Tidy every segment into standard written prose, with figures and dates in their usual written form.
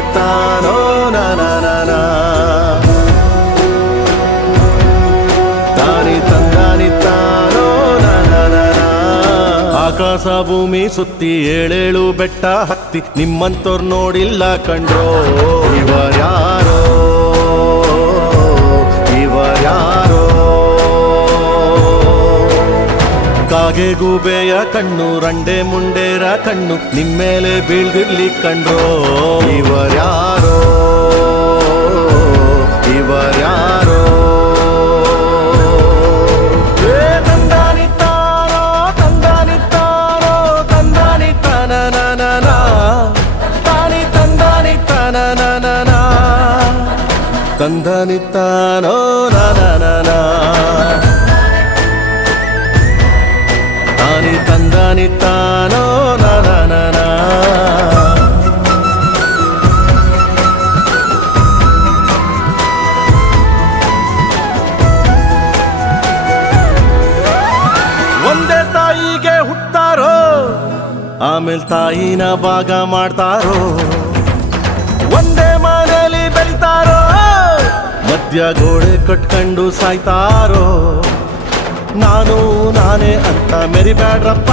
ತಂದಾನಿತ್ತಾನೋ ನಾನಾನಾನಾ ತಾನಿ ತಂದಾನಿತ್ತಾನೋ ನಾನಾನಾನಾ ಆಕಾಶ ಭೂಮಿ ಸುತ್ತಿ ಏಳೇಳು ಬೆಟ್ಟ ಹತ್ತಿ ನಿಮ್ಮಂತೋರ್ ನೋಡಿಲ್ಲ ಕಂಡ್ರೋ ಇವರ್ಯಾರೋ ಇವರ್ಯಾರೋ ಕಾಗೆ ಗೂಬೆಯ ಕಣ್ಣು ರಂಡೆ ಮುಂಡೇರ ಕಣ್ಣು ನಿಮ್ಮೇಲೆ ಬೀಳ್ದಿರ್ಲಿ ಕಂಡ್ರೋ ಇವರ್ಯಾರೋ ಇವರ್ಯಾರೋ ತಂದಾನಿತ್ತಾನೋ ತಂದಾನಿತ್ತಾನೋ ತಂದಾನಿತ್ತಾನನನನ ತಾನಿ ತಂದಾನಿತ್ತಾನನನನ ತಂದಾನಿತ್ತಾನೋ ನಾನಾನಾನ ತಾನಿ ತಂದಾನಿತ್ತಾನೋ ನಾನಾನಾನ ಒಂದೇ ತಾಯಿಗೆ ಹುಟ್ಟಾರೋ ಆಮೇಲೆ ತಾಯಿನ ಭಾಗ ಮಾಡ್ತಾರೋ ಒಂದೇ ಮನೆಯಲ್ಲಿ ಬೆಳಿತಾರೋ ಮಧ್ಯ ಗೋಡೆ ಕಟ್ಕೊಂಡು ಸಾಯ್ತಾರೋ ನಾನು ನಾನೇ ಅಂತ ಮೆರಿಬ್ಯಾಡ್ರಪ್ಪ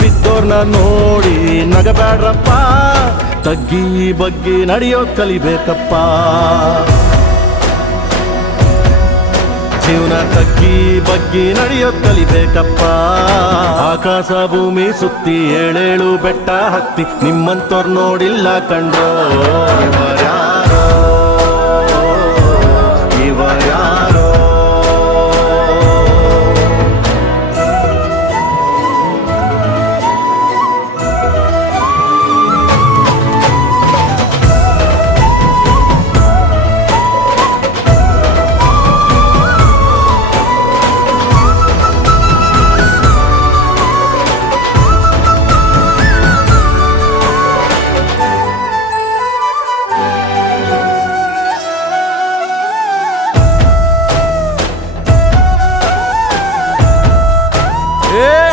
ಬಿದ್ದೋರ್ನ ನೋಡಿ ನಗಬ್ಯಾಡ್ರಪ್ಪ ತಗ್ಗಿ ಬಗ್ಗಿ ನಡೆಯೋದ್ ಕಲಿಬೇಕಪ್ಪ ಜೀವನ ತಗ್ಗಿ ಬಗ್ಗಿ ನಡೆಯೋದ್ ಕಲಿಬೇಕಪ್ಪ ಆಕಾಶ ಭೂಮಿ ಸುತ್ತಿ ಏಳೇಳು ಬೆಟ್ಟ ಹತ್ತಿ ನಿಮ್ಮಂತೋರ್ ನೋಡಿಲ್ಲ ಕಂಡ್ರೋ ಇವರ್ಯಾರೋ ಇವರ್ಯಾರೋ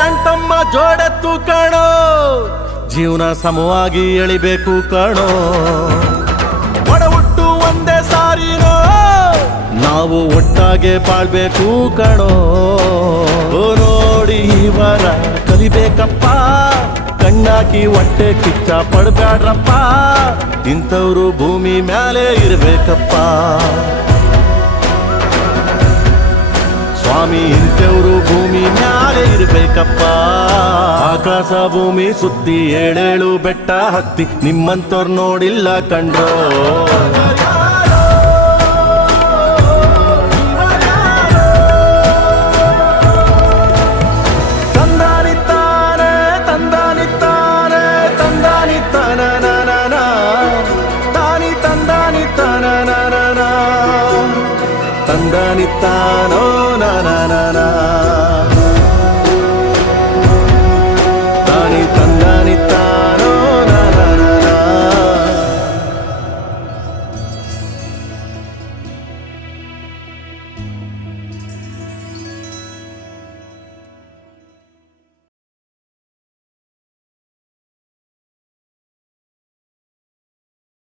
ಅಂಟಮ್ಮ ಜೋಡೆತ್ತು ಕಾಣೋ ಜೀವನ ಸಮವಾಗಿ ಎಳಿಬೇಕು ಕಾಣೋ ಒಡ ಹುಟ್ಟು ಒಂದೇ ಸಾರಿನೋ ನಾವು ಒಟ್ಟಾಗೆ ಬಾಳ್ಬೇಕು ಕಾಣೋ ನೋಡಿ ಇವರ ಕಲಿಬೇಕಪ್ಪ ಕಣ್ಣಾಕಿ ಹೊಟ್ಟೆ ಕಿಚ್ಚ ಪಡ್ಬ್ಯಾಡ್ರಪ್ಪ ಇಂಥವ್ರು ಭೂಮಿ ಮ್ಯಾಲೆ ಇರ್ಬೇಕಪ್ಪ ಸ್ವಾಮಿ ಇಂಥವ್ರು ಭೂಮಿ ಮ್ಯಾಲೆ ಇರ್ಬೇಕಪ್ಪ ಆಕಾಶ ಭೂಮಿ ಸುತ್ತಿ ಏಳೇಳು ಬೆಟ್ಟ ಹತ್ತಿ ನಿಮ್ಮಂತೋರ್ ನೋಡಿಲ್ಲ ಕಂಡ್ರೋ